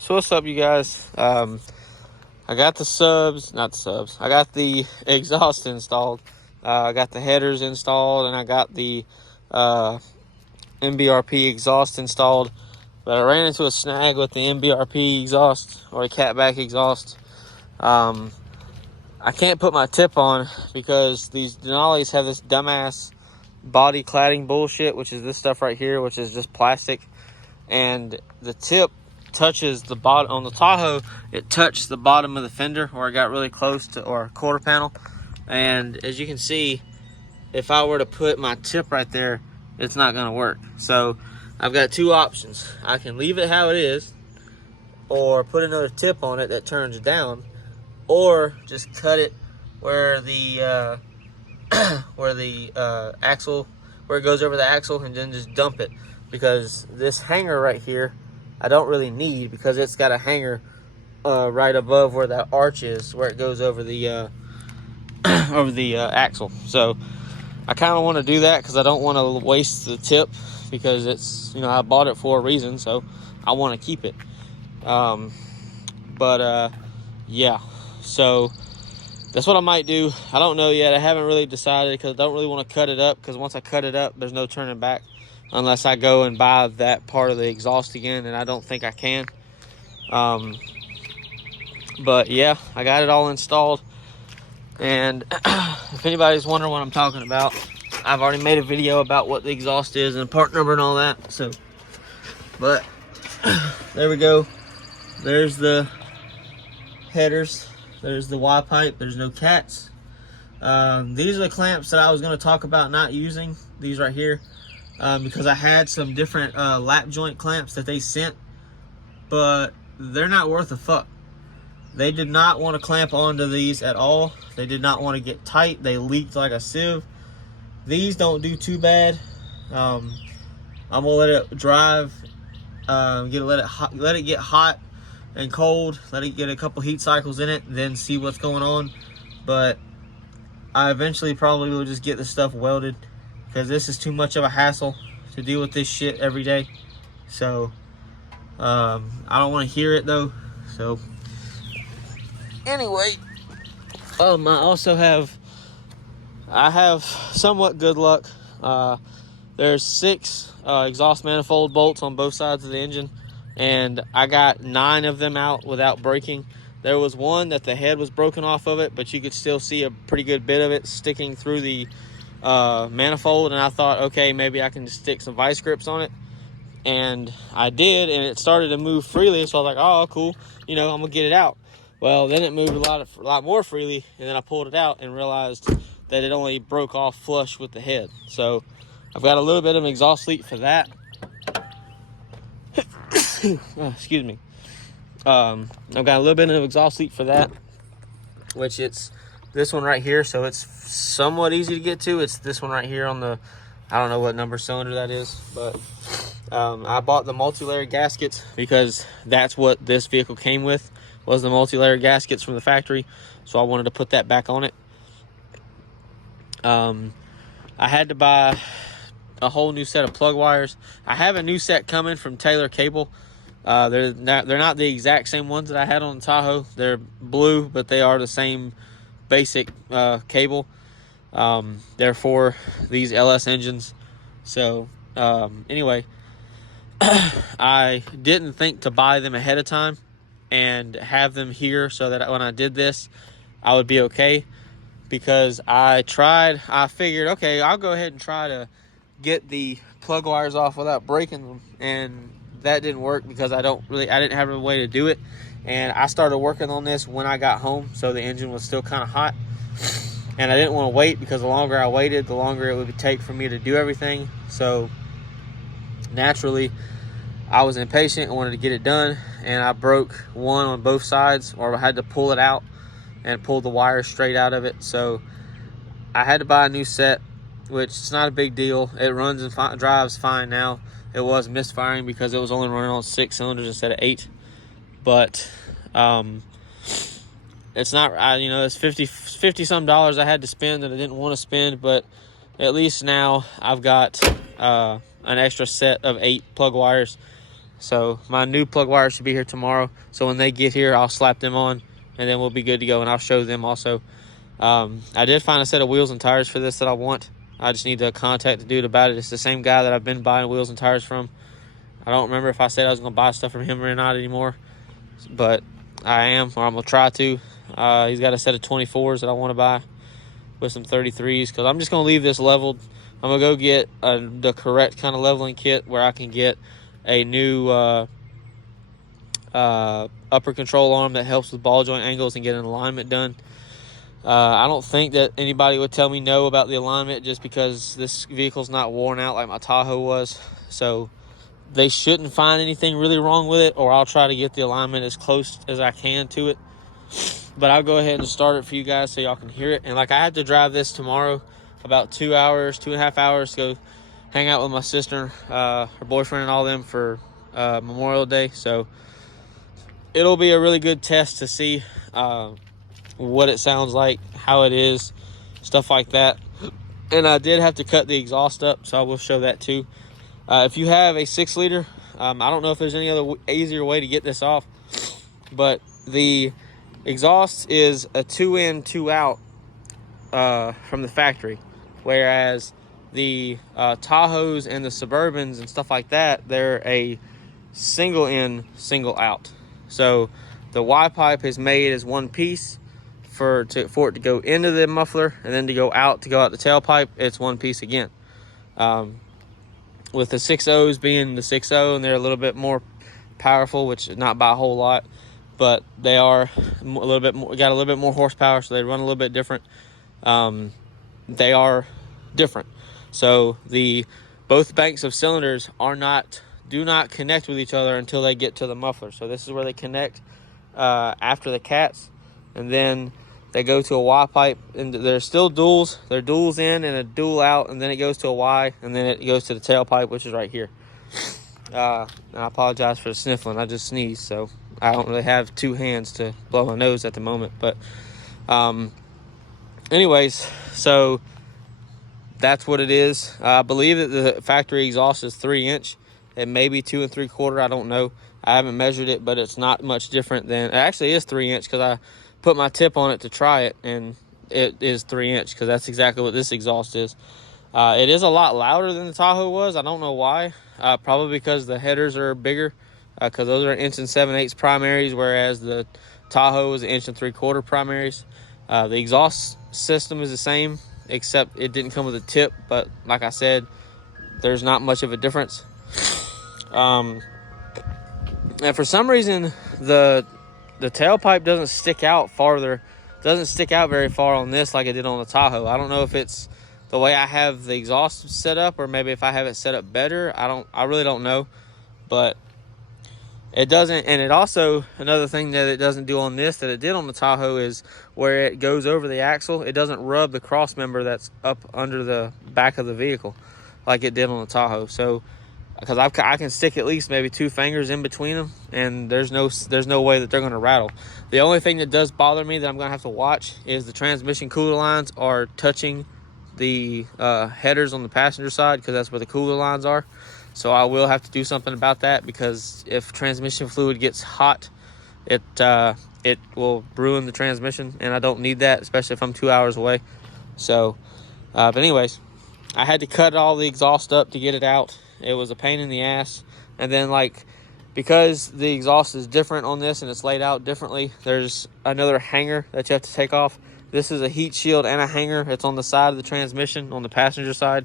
So what's up, you guys? I got I got the exhaust installed. I got the headers installed, and I got the MBRP exhaust installed. But I ran into a snag with the MBRP exhaust, or a catback exhaust. I can't put my tip on because these Denali's have this dumbass body cladding bullshit, which is this stuff right here, which is just plastic. And the tip touches the bottom on the Tahoe. It touched the bottom of the fender, or I got really close to, or quarter panel. And as you can see, if I were to put my tip right there, it's not gonna work. So I've got two options. I can leave it how it is, or put another tip on it that turns down, or just cut it where the axle, where it goes over the axle, and then just dump it. Because this hanger right here, I don't really need, because it's got a hanger right above where that arch is, where it goes over the axle. So I kind of want to do that because I don't want to waste the tip, because it's, you know, I bought it for a reason, so I want to keep it. Yeah, so that's what I might do. I don't know yet. I haven't really decided, because I don't really want to cut it up, because once I cut it up, there's no turning back unless I go and buy that part of the exhaust again, and I don't think I can. But yeah, I got it all installed. And if anybody's wondering what I'm talking about, I've already made a video about what the exhaust is and part number and all that. So, but there we go. There's the headers. There's the Y pipe. There's no cats. These are the clamps that I was going to talk about not using. These right here. Because I had some different lap joint clamps that they sent, but they're not worth a fuck. They did not want to clamp onto these at all. They did not want to get tight. They leaked like a sieve. These don't do too bad. I'm gonna let it drive, let it get hot and cold, let it get a couple heat cycles in it, then see what's going on. But I eventually probably will just get this stuff welded, because this is too much of a hassle to deal with this shit every day. So I don't want to hear it though. So anyway, I have somewhat good luck. There's 6 exhaust manifold bolts on both sides of the engine, and I got 9 of them out without breaking. There was one that the head was broken off of it, but you could still see a pretty good bit of it sticking through the manifold, and I thought, okay, maybe I can just stick some vice grips on it. And I did, and it started to move freely, so I was like, oh, cool, you know, I'm gonna get it out. Well, then it moved a lot more freely, and then I pulled it out and realized that it only broke off flush with the head. So I've got a little bit of an exhaust leak for that. Excuse me. I've got a little bit of exhaust leak for that, which it's this one right here, so it's somewhat easy to get to. It's this one right here on the, I don't know what number cylinder that is, but I bought the multi-layer gaskets because that's what this vehicle came with, was the multi-layer gaskets from the factory. So I wanted to put that back on it. I had to buy a whole new set of plug wires. I have a new set coming from Taylor Cable. They're not the exact same ones that I had on the Tahoe. They're blue, but they are the same basic cable. They're for these LS engines. So anyway, I didn't think to buy them ahead of time and have them here so that when I did this, I would be okay. Because I figured, okay, I'll go ahead and try to get the plug wires off without breaking them, and that didn't work because I didn't have a way to do it. And I started working on this when I got home, so the engine was still kind of hot, and I didn't want to wait, because the longer I waited, the longer it would take for me to do everything. So naturally, I was impatient and wanted to get it done, and I broke one on both sides, or I had to pull it out and pull the wire straight out of it. So I had to buy a new set, which is not a big deal. It runs and drives fine now. It was misfiring because it was only running on 6 cylinders instead of 8. But it's not, it's 50 some dollars I had to spend that I didn't want to spend. But at least now I've got an extra set of 8 plug wires So my new plug wires should be here tomorrow. So when they get here, I'll slap them on, and then we'll be good to go, and I'll show them also. I did find a set of wheels and tires for this that I want. I just need to contact the dude about it. It's the same guy that I've been buying wheels and tires from. I don't remember if I said I was going to buy stuff from him or not anymore, but I am, or I'm going to try to. He's got a set of 24s that I want to buy with some 33s, because I'm just going to leave this leveled. I'm going to go get the correct kind of leveling kit where I can get a new upper control arm that helps with ball joint angles and get an alignment done. I don't think that anybody would tell me no about the alignment, just because this vehicle's not worn out like my Tahoe was. So they shouldn't find anything really wrong with it, or I'll try to get the alignment as close as I can to it. But I'll go ahead and start it for you guys so y'all can hear it. And like, I have to drive this tomorrow about 2.5 hours to go hang out with my sister, her boyfriend and all them for Memorial Day. So it'll be a really good test to see what it sounds like, how it is, stuff like that. And I did have to cut the exhaust up, so I will show that too. If you have a 6-liter, I don't know if there's any other easier way to get this off, but the exhaust is a 2-in, 2-out from the factory, whereas the Tahoes and the Suburbans and stuff like that, they're a single-in, single-out. So the Y-pipe is made as one piece for it to go into the muffler, and then to go out the tailpipe, it's one piece again. With the 6.0s being the 6.0, and they're a little bit more powerful, which is not by a whole lot, but they are a little bit more, got a little bit more horsepower, so they run a little bit different. They are different. So both banks of cylinders do not connect with each other until they get to the muffler. So this is where they connect after the cats, and then they go to a Y pipe, and they're still duals. They're duals in and a dual out, and then it goes to a Y, and then it goes to the tailpipe, which is right here. I apologize for the sniffling. I just sneezed, so I don't really have 2 hands to blow my nose at the moment. But anyways, so that's what it is. I believe that the factory exhaust is 3-inch. It may be 2 3/4. I don't know. I haven't measured it, but it's not much different than, it actually is 3-inch, because I put my tip on it to try it, and it is 3-inch, because that's exactly what this exhaust is. It is a lot louder than the Tahoe was. I don't know why. Probably because the headers are bigger, because those are 1 7/8 primaries, whereas the Tahoe is 1 3/4 primaries. The exhaust system is the same, except it didn't come with a tip, but like I said, there's not much of a difference. And for some reason, the tailpipe doesn't stick out very far on this like it did on the Tahoe. I don't know if it's the way I have the exhaust set up, or maybe if I have it set up better. I really don't know, but it doesn't. And it also, another thing that it doesn't do on this that it did on the Tahoe is where it goes over the axle, it doesn't rub the cross member that's up under the back of the vehicle like it did on the Tahoe. So, because I can stick at least maybe 2 fingers in between them, and there's no way that they're going to rattle. The only thing that does bother me that I'm going to have to watch is the transmission cooler lines are touching the headers on the passenger side, because that's where the cooler lines are. So I will have to do something about that, because if transmission fluid gets hot, it will ruin the transmission, and I don't need that, especially if I'm 2 hours away. So, but anyways, I had to cut all the exhaust up to get it out. It was a pain in the ass. And then, like, because the exhaust is different on this and it's laid out differently, there's another hanger that you have to take off. This is a heat shield and a hanger. It's on the side of the transmission on the passenger side.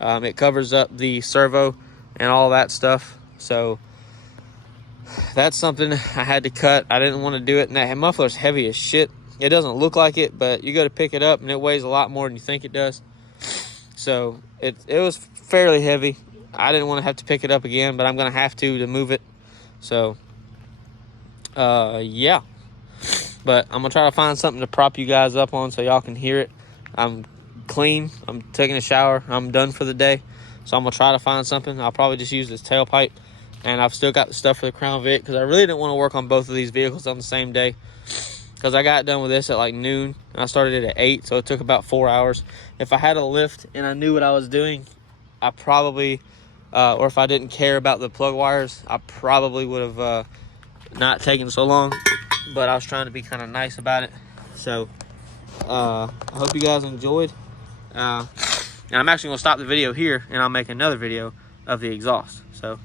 It covers up the servo and all that stuff. So that's something I had to cut. I didn't want to do it. And that muffler's heavy as shit. It doesn't look like it, but you go to pick it up and it weighs a lot more than you think it does. So it was fairly heavy. I didn't want to have to pick it up again, but I'm going to have to move it. So, yeah. But I'm going to try to find something to prop you guys up on so y'all can hear it. I'm clean. I'm taking a shower. I'm done for the day. So I'm going to try to find something. I'll probably just use this tailpipe. And I've still got the stuff for the Crown Vic, because I really didn't want to work on both of these vehicles on the same day. Because I got done with this at like noon, and I started it at 8, so it took about 4 hours. If I had a lift and I knew what I was doing, I probably or if I didn't care about the plug wires, I probably would have not taken so long. But I was trying to be kind of nice about it. So I hope you guys enjoyed. And I'm actually gonna stop the video here, and I'll make another video of the exhaust. So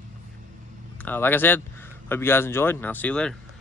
like I said, hope you guys enjoyed, and I'll see you later.